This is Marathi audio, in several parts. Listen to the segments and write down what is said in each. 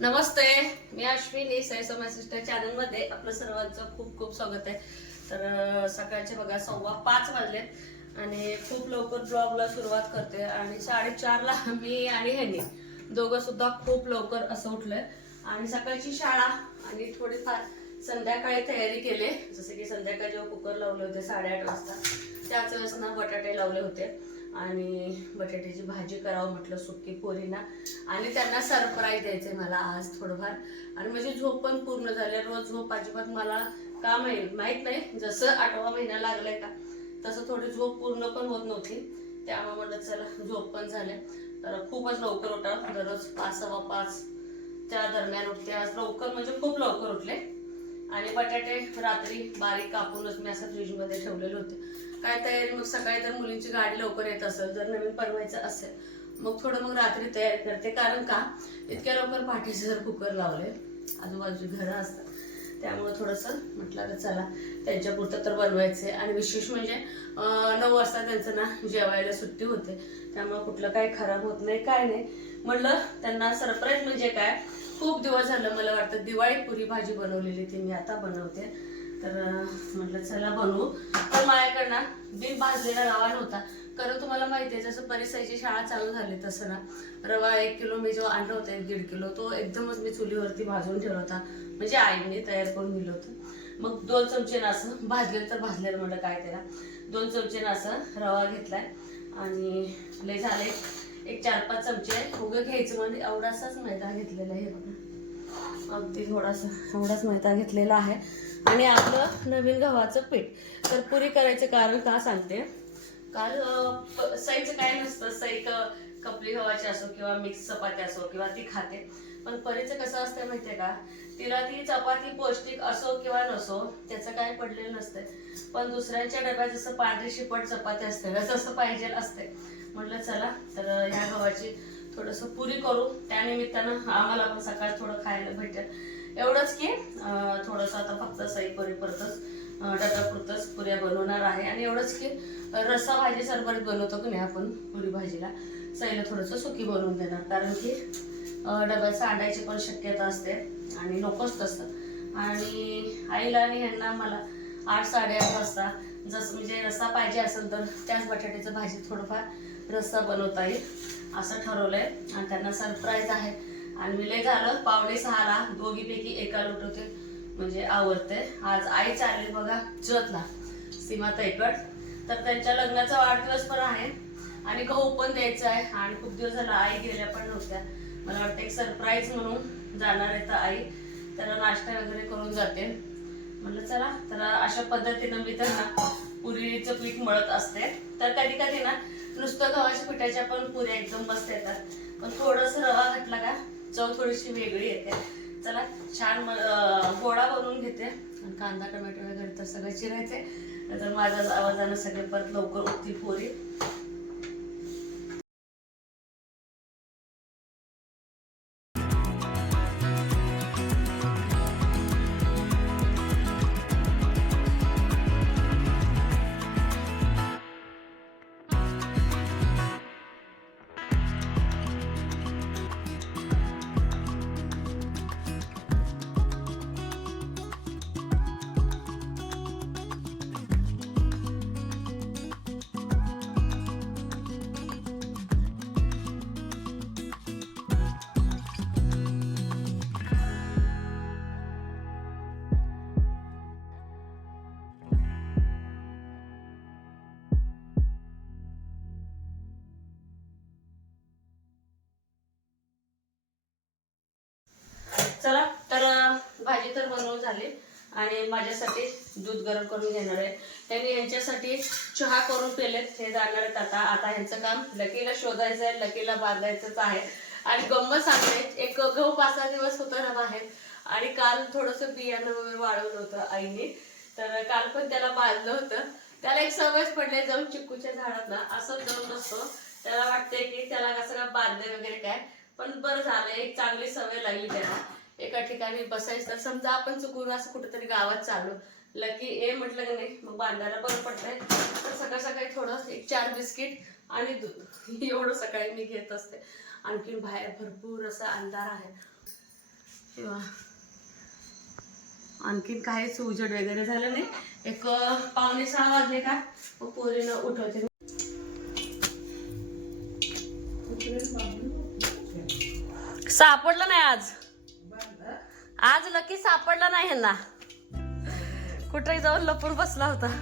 नमस्ते, मी अश्विनी साई सोमा सिस्टर चॅनल मध्ये आपलं सर्वांचं खूप खूप स्वागत आहे। तर सकाळचे बघा 5:15 वाजलेत आणि खूप लवकर ब्लॉगला सुरुवात करते आणि 4:30 ला मी आणि ह्यांनी दोघं सुद्धा खूप लवकर असं उठलोय आणि सकाळची शाळा आणि थोडीफार संध्याकाळी तयारी केली। जसे की संध्याकाळी जेव्हा कुकर लावले होते 8:30 वाजता त्याच वेळेस ना बटाटे लावले होते आणि बटाट्याची भाजी करावं म्हटलं सुक्की पोरींना आणि त्यांना सरप्राईज द्यायचंय मला आज थोडंफार। आणि माझी झोप पण पूर्ण झाली, रोज झोप अजिबात मला का माहित नाही, जसं 8वा महिना लागलाय का तसं थोडी झोप पूर्ण पण होत नव्हती, त्यामुळे म्हटलं चला झोप पण झाले। तर खूपच लवकर उठा, दररोज 5:15 च्या दरम्यान उठते, आज लवकर म्हणजे खूप लवकर उठले। आणि बटाटे रात्री बारीक कापूनच मी असं फ्रीज मध्ये ठेवलेले होते। काय तयारी मग सकाळी तर मुलींची गाडी लवकर येत असेल, जर नवीन बनवायचं असेल मग थोडं मग रात्री तयारी करते, कारण का इतक्या लवकर पाठीचे जर कुकर लावले आजूबाजूची घरं असतात त्यामुळे थोडंसं म्हटलं तर चला त्यांच्यापुरतं तर बनवायचंय। आणि विशेष म्हणजे 9 वाजता त्यांचं ना जेवायला सुट्टी होते, त्यामुळे कुठलं काही खराब होत नाही काय नाही। म्हटलं त्यांना सरप्राईज म्हणजे काय, खूप दिवस झालं मला वाटतं दिवाळीत पुरी भाजी बनवलेली ती मी आता बनवते, तर म्हटलं चला बनवू। तर माझ्याकडनं बिन भाजलेला रवा नव्हता, कारण तुम्हाला माहिती आहे जसं परिसरची शाळा चालू झाली तसं ना रवा 1 किलो मी जो आणला होता 1-1.5 किलो तो एकदमच मी चुलीवरती भाजून ठेवला होता, म्हणजे आईने तयार करून दिलं होतं। मग 2 चमचे असं भाजलेलं तर भाजलेलं म्हटलं काय त्याला, 2 चमचे असं रवा घेतलाय आणि लय झाले एक 4-5 चमचे उगं घ्यायचं म्हणजे एवढासाच मैदा घेतलेला आहे बघा, अगदी थोडासा एवढाच मैदा घेतलेला आहे। आणि आपलं नवीन गव्हाचं पीठ, तर पुरी करायचं कारण का सांगते, काल सईचं काय नसतं, सई कपली गव्हाची असो किंवा मिक्स चपाती असो किंवा ती खाते, पण परीचं कसं असतं माहितीये का, तिला ती चपाती पौष्टिक असो किंवा नसो त्याचं काय पडलेलं नसतंय, पण दुसऱ्यांच्या डब्यात जसं पांढरी शिपट चपाती असते तसं पाहिजे असते। म्हटलं चला तर ह्या गव्हाची थोडंसं पुरी करू, त्यानिमित्तानं आम्हाला पण सकाळ थोडं खायला भेटेल एवढंच की थोडंसं आता फक्त सई पुरीपुरतंच डब्यापुरतंच पुऱ्या बनवणार आहे। आणि एवढंच की रस्सा भाजी सरबरीत बनवतो की नाही आपण पुरी भाजीला, सईला थोडंसं सुकी बनवून देणार, कारण की डब्यात सांडायची पण शक्यता असते आणि नकोच तसं। आणि आईला आणि ह्यांना मला 8-8:30 वाजता जसं म्हणजे रस्सा पाहिजे असेल तर त्याच बटाट्याचं भाजी थोडंफार रस्सा बनवता येईल असं ठरवलंय। आणि त्यांना सरप्राईज आहे आणि मी लय झालं 5:45 ला दोघीपैकी एकाला उठवते म्हणजे आवडते। आज आई चालली बघा जतला सीमाताईकड, तर त्यांच्या लग्नाचा वाढदिवस पण आहे आणि गहू पण द्यायचा आहे आणि खूप दिवस झाला आई गेल्या पण नव्हत्या, मला वाटतं एक सरप्राईज म्हणून जाणार आहे तर आई, त्याला नाश्ता वगैरे करून जाते। म्हटलं चला तर अशा पद्धतीनं मी तर ना पुरीचं पीठ मळत असते, तर कधी कधी ना नुसतं गव्हाच्या पिठाच्या पण पुऱ्या एकदम मस्त येतात, पण थोडंसं रवा घातला का चव थोडीशी वेगळी येते। चला छान गोळा बनवून घेते आणि कांदा टोमॅटो वगैरे तर सगळं चिरायचे, तर माझ्या आवाजानं सगळे परत लवकर उठतील पोरी। चला तर भाजी तर बनवून झाली आणि माझ्यासाठी दूध गरम करून घेणार आहे, त्यांनी यांच्यासाठी चहा करून पेलेत, हे जाणार आहेत आता ह्यांचं काम लकीला शोधायचं आहे, लकीला बांधायचंच आहे। आणि गंमत सांगते, एक गहू 5-6 दिवस होता ना बाहेर आणि काल थोडंसं बियाणं वगैरे वाळवलं होतं आईने, तर काल पण त्याला बांधलं होतं। त्याला एक सवयच पडले जाऊन चिक्कूच्या झाडात ना असं जाऊन नसतो, त्याला वाटतंय की त्याला कसं काय बांधलंय वगैरे काय, पण बरं झालं एक चांगली सवय लागली त्याला एका ठिकाणी बसायचं। तर समजा आपण चुकून असं कुठेतरी गावात चाललो लकी ए म्हटलं की नाही मग बांधायला बरं पडतंय। तर सकाळ सकाळी थोडं एक 4 बिस्किट आणि दूध एवढं सकाळी मी घेत असते। आणखीन बाहेर भरपूर असा अंधार आहे, किंवा आणखीन काहीच उजेड वगैरे झालं नाही. एक 5:45 वाजले का मग पोरीनं उठवते. सापडलं नाही आज लकी सापडला नाही ह्यांना. कुठे जाऊन लपून बसला होता.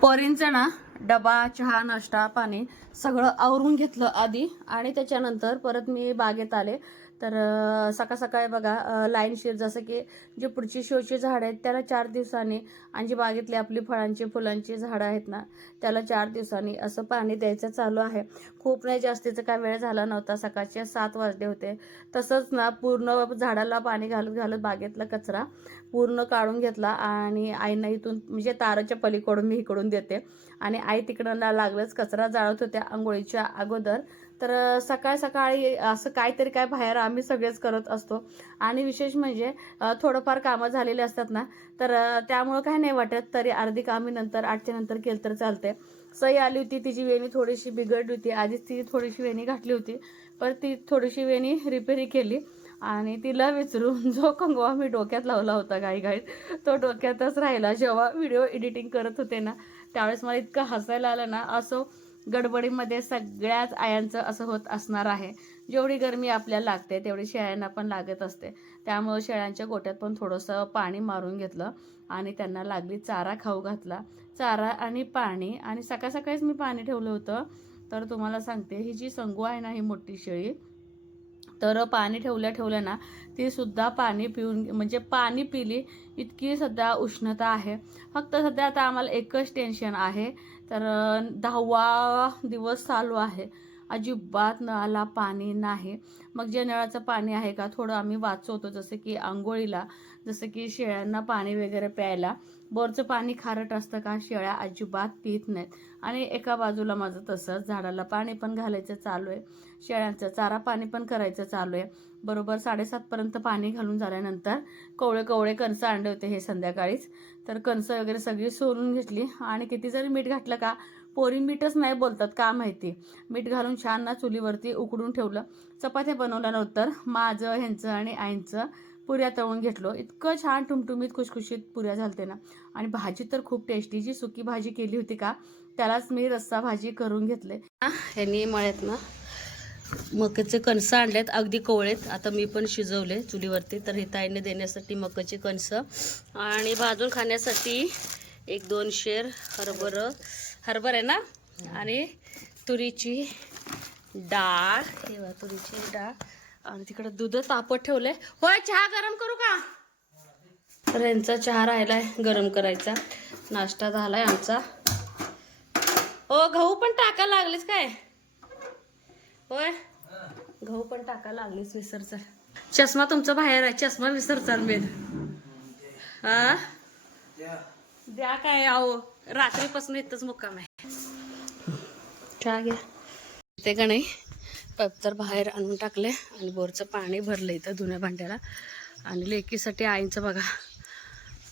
पोरींचं ना डबा, चहा, नाश्ता, पाणी सगळं आवरून घेतलं आधी आणि त्याच्यानंतर परत मी बागेत आले. तर सकाळ सकाळी बघा लाईनशीर जसं की जी पुढची शोची झाडं आहेत त्याला 4 दिवसांनी आणि जी बागेतली आपली फळांची फुलांची झाडं आहेत ना त्याला 4 दिवसांनी असं पाणी द्यायचं चालू आहे. खूप नाही जास्तीचा काय वेळ झाला नव्हता. सकाळचे 7 वाजले होते. तसंच ना पूर्ण झाडाला पाणी घालत घालत बागेतला कचरा पूर्ण काढून घेतला आणि आईना इथून म्हणजे ताराच्या पलीकडून मी इकडून देते आणि आई तिकडं लागलंच कचरा जाळत होत्या आंघोळीच्या अगोदर. तर सकाळ सकाळी असं काहीतरी काय बाहेर आम्ही सगळेच करत असतो आणि विशेष म्हणजे थोडंफार कामं झालेली असतात ना तर त्यामुळं काही नाही वाटत. तरी अर्धी कामी नंतर 8च्या नंतर केलं तर चालते. सई आली होती, तिची वेणी थोडीशी बिघडली होती. आधीच ती थोडीशी वेणी घातली होती पण ती थोडीशी वेणी रिपेरी केली आणि तिला विचारून जो कंगवा मी डोक्यात लावला होता घाईघाईत तो डोक्यातच राहिला. जेव्हा व्हिडिओ एडिटिंग करत होते ना त्यावेळेस मला इतकं हसायला आलं ना. असं गडबडीमध्ये सगळ्याच आयांचं असं होत असणार आहे. जेवढी गरमी आपल्याला लागते तेवढी शेळ्यांना पण लागत असते. त्यामुळे शेळ्यांच्या गोट्यात पण थोडंसं पाणी मारून घेतलं आणि त्यांना लागली चारा खाऊ घातला. चारा आणि पाणी आणि सकाळ सकाळीच मी पाणी ठेवलं होतं. तर तुम्हाला सांगते ही जी संगू आहे ना ही मोठी शेळी तर पाणी ठेवल्या ना ती सुद्धा पाणी पिऊन म्हणजे पाणी पिली इतकी सध्या उष्णता आहे. फक्त सध्या आता आम्हाला एकच टेन्शन आहे. तर 10वा दिवस चालू आहे अजिबात नळाला पाणी नाही. मग जे नळाचं पाणी आहे का थोडं आम्ही वाचवतो जसं की आंघोळीला, जसं की शेळ्यांना पाणी वगैरे प्यायला. बोरचं पाणी खारट असतं का शेळ्या अजिबात पित नाहीत. आणि एका बाजूला माझं तसंच झाडाला पाणी पण घालायचं चालू आहे, शेळ्यांचं चारा पाणी पण करायचं चालू आहे. बरोबर 7:30 पर्यंत पाणी घालून झाल्यानंतर कवळे कणसं आणले होते हे संध्याकाळीच. तर कणसं वगैरे सगळी सोलून घेतली आणि किती जरी मीठ घातलं का पोरी मीठच नाही बोलतात का माहिती. मीठ घालून छान ना चुलीवरती उकडून ठेवलं. चपात्या बनवल्यानंतर माझं ह्यांचं आणि आईंचं पुऱ्या तळून घेतलो. इतकं छान टुमटुमीत खुशखुशीत पुऱ्या झालते ना. आणि भाजी तर खूप टेस्टी. जी सुकी भाजी केली होती का त्यालाच मी रस्सा भाजी करून घेतले. ह्यांनी मळ्यात ना मकाचे कणसं आणलेत अगदी कोवळेत. आता मी पण शिजवले चुलीवरती. तर हे ताईने देण्यासाठी मकाची कणसं आणि भाजून खाण्यासाठी 1-2 शेर हरभर आहे ना आणि तुरीची डाळ. हे तुरीची डाळ आणि तिकडे दूध तापत ठेवले. होय चहा गरम करू का? तर यांचा चहा राहिलाय गरम करायचा. नाश्ता झालाय आमचा. ओ गहू पण टाकायला लागलेच काय? होय गहू पण टाकायला लागलीच. विसरचाल चष्मा तुमचा बाहेर आहे. चष्मा विसरचाल मेन. हा द्या काय आहो रात्रीपासून इथंच मुक्काम आहे. चहा घ्या ते का नाही. तर बाहेर आणून टाकले आणि बोरचं पाणी भरलं इथं धुण्या भांड्याला. आणि लेकीसाठी आईंचं बघा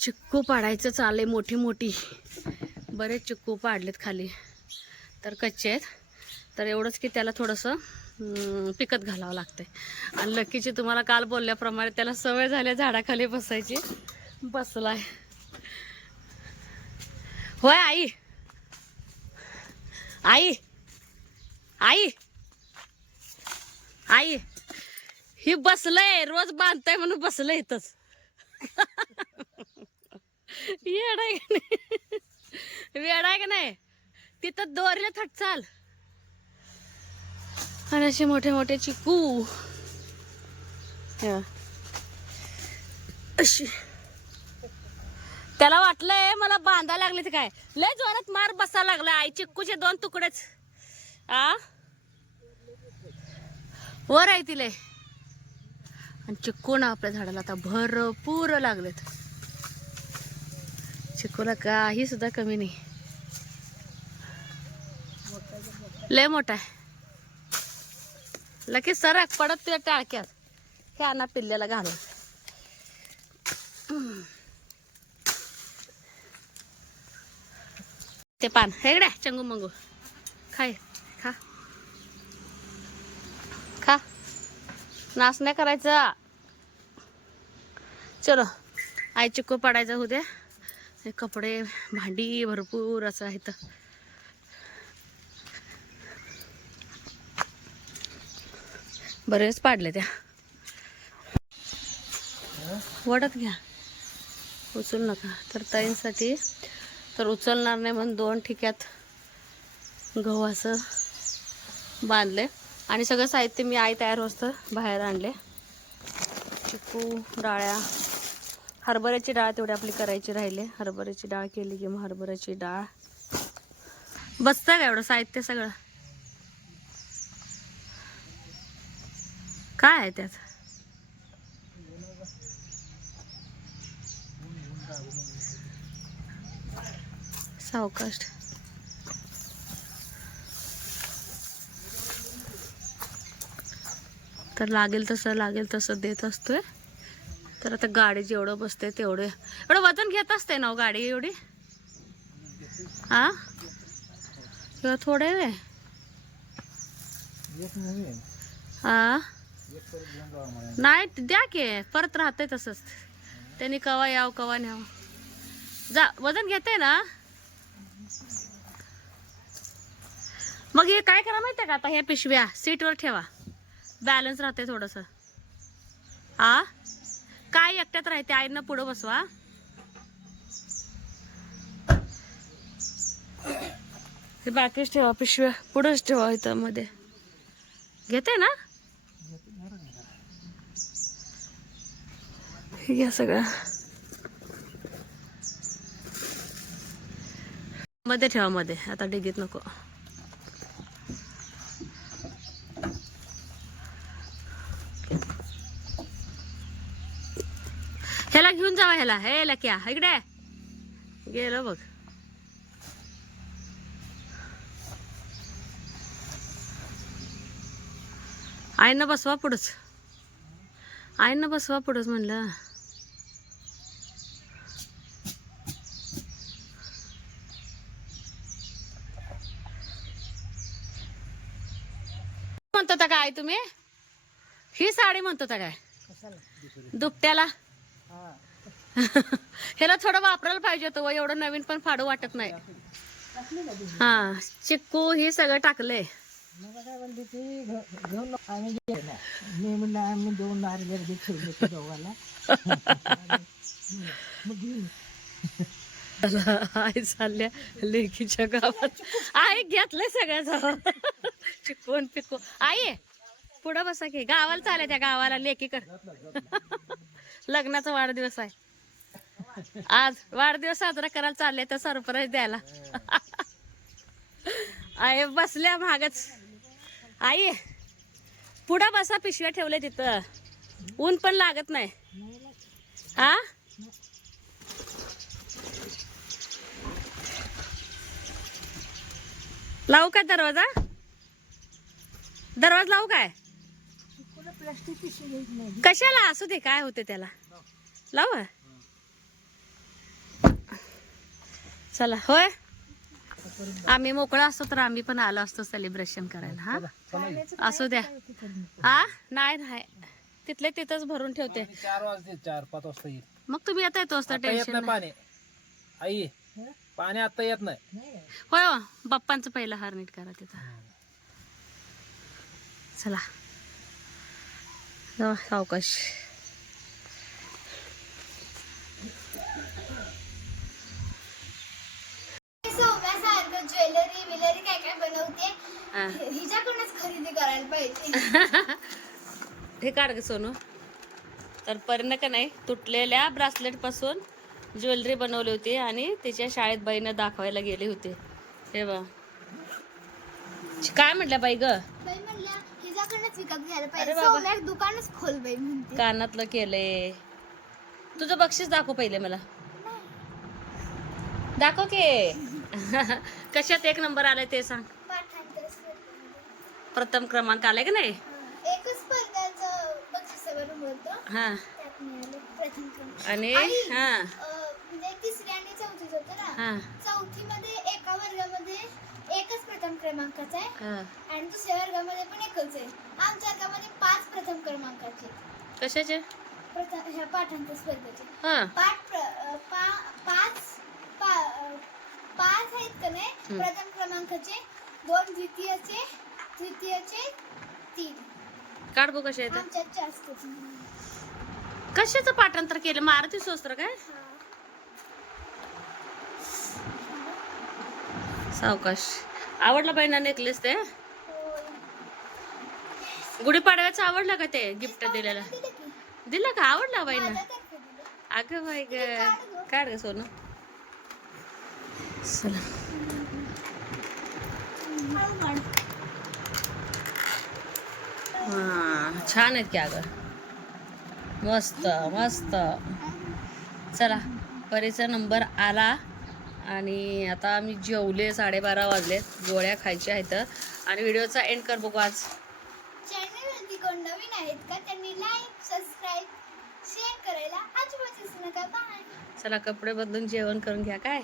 चिक्कू पाडायचं चाललंय. मोठी बरेच चिक्कू पाडलेत खाली. तर कच्चे आहेत. तर एवढंच की त्याला थोडंसं पिकत घालावं लागतंय. आणि लकीची तुम्हाला काल बोलल्याप्रमाणे त्याला सवय झाली झाडाखाली बसायची. बसलाय. होय आई आई आई आई ही बसलंय रोज बांधताय म्हणून बसलंय इथंच. येडाय का नाही? वेडाय का नाही? तिथं दोरीला थट चाल. आणि असे मोठे चिकू अशी त्याला वाटलंय मला बांधा लागले ते काय लय जोरात मार बसा लागला आई चिक्कूचे 2 तुकडेच आ वर आहे तिले आणि चिक्कू ना आपल्या झाडाला आता भरपूर लागलेत चिक्कूला काही सुद्धा कमी नाही लय मोठा आहे लगेच सरक पडत तुझ्या टाळक्यात हे आणा पिल्ल्याला घालून ते पान हेगड्या चंगू मंगू खाय खा खा नाश नाही करायचा चलो आई चिक्कू पडायचं होते हे कपडे भांडी भरपूर असं आहे तर बरेच पाडले त्या वडत घ्या उचलू नका तर ताईंसाठी तर उचलणार नाही म्हणून 2 ठिक्यात गहू असं बांधले आणि सगळं साहित्य मी आई तयार होतं बाहेर आणले चिक्कू डाळ्या हरभऱ्याची डाळ तेवढी आपली करायची राहिले हरभऱ्याची डाळ केली की मग हरभऱ्याची डाळ बसतं का एवढं साहित्य सगळं काय आहे त्यात सावकाश तर लागेल तसं देत असतोय तर आता गाडी जेवढं बसते तेवढं एवढं वजन घेत असते ना गाडी एवढी हा किंवा थोडे वे हा नाही द्या की परत राहते तसंच त्यांनी कवा याव कवा न्याव जा वजन घेते ना मग हे काय करा माहितीये का आता ह्या पिशव्या सीटवर ठेवा बॅलन्स राहते थोडस हा काय एकट्यात राहते आईनं पुढं बसवा हे बाकीच ठेवा पिशव्या पुढंच ठेवा इथं मध्ये घेते ना हे घ्या सगळं मध्ये ठेवा मध्ये आता डिगीत नको ह्याला घेऊन जावा ह्याला हे क्या इकडे गेलं बघ आईनं बसवा पुढंच आईनं बसवा पुढंच म्हणलं म्हणतो का काय तुम्ही ही साडी म्हणतो का काय दुपट्याला ह्याला थोडं वापरायला पाहिजे होतं एवढं नवीन पण फाडू वाटत नाही हा चिक्कू ही सगळं टाकलंय आई चालल्या लेकीच्या गावात आई घेतलंय सगळ्याजवळ चिकून पिकू आई पुढं बसा की गावाला चालल्या त्या गावाला लेकी कर लग्नाचा वाढदिवस आहे आज वाढदिवस साजरा करायला चालले तर सरप्राईज द्यायला आई बसल्या महागच आई पुढं बसा पिशव्या ठेवले तिथं ऊन पण लागत नाही हा लावू काय दरवाजा लावू काय कशाला असू दे काय होते त्याला लाव चला होय आम्ही मोकळा असतो तर आम्ही पण आलो असतो सेलिब्रेशन करायला हा असू द्या हा नाही तिथले तिथंच भरून ठेवते 4 वाजते 4-5 वाजता येईल मग तुम्ही आता येतो असता टेन्शन पाणी आई पाणी आता येत नाही होय बाप्पांचं पहिलं हार नीट करा तिथं चला सावकाश ज्वेलरी विलरी काय काय बनवते हिच्याकडूनच खरेदी करायला पाहिजे हे काढ ग सोनू तर परीनं का नाही तुटलेल्या ब्रासलेट पासून ज्वेलरी बनवली होती आणि तिच्या शाळेत बाईनं दाखवायला गेली होती. हे बघ काय म्हटल्या बाई ग, बाई म्हणल्या हिच्याकडनंच विकत घ्यायला अरे पाहिजे. बाबा. सोन्यात दुकानच खोल बाई म्हणते. कानातलं केलंय. तुझं बक्षीस दाखव पहिले मला, दाखव की. कशात 1 नंबर आलाय ते सांग. पाठांतर स्पर्धेमध्ये. प्रथम क्रमांक आलाय का नाही. एकच स्पर्धाचं बक्षिसावर होतं. हा त्यात मिळालं प्रथम क्रमांक. आणि हा म्हणजे तिसरी आणि चौथीच होतं ना. हा चौथीमध्ये एका वर्गामध्ये एकच प्रथम क्रमांकाचा आहे हा आणि दुसऱ्या वर्गामध्ये पण एकच आहे. आमच्या वर्गामध्ये 5 प्रथम क्रमांकाचे कशाचे. ह्या पाठांतर स्पर्धेचे हा पाच आहेत का नाही प्रथम क्रमांकाचे, 2 द्वितीयचे, तृतीयचे, 3 काढ बघ कशा येतं. आमच्यात जास्त. कशाचं पाठांतर केलं. मारुती स्तोत्र काय. सावकाश. आवडला बाईना नेकलेस ते. गुढीपाडव्याचं आवडलं का ते गिफ्ट दिलेलं. दिलं का. आवडला बाईना. अगं बाई ग काढ ग सोनं. चला हा छान आहेत की अगं. मस्त मस्त. चला परीचा नंबर आला आणि आता आम्ही जेवले. 12:30 वाजलेत. गोळ्या खायच्या आहेत आणि व्हिडिओचा एंड कर बघू आज. चॅनलवरती कोण नवीन आहेत का त्यांनी लाईक, सबस्क्राईब, शेअर करायला अजिबातच नका. बाय. चला कपडे बदलून जेवण करून घ्या काय.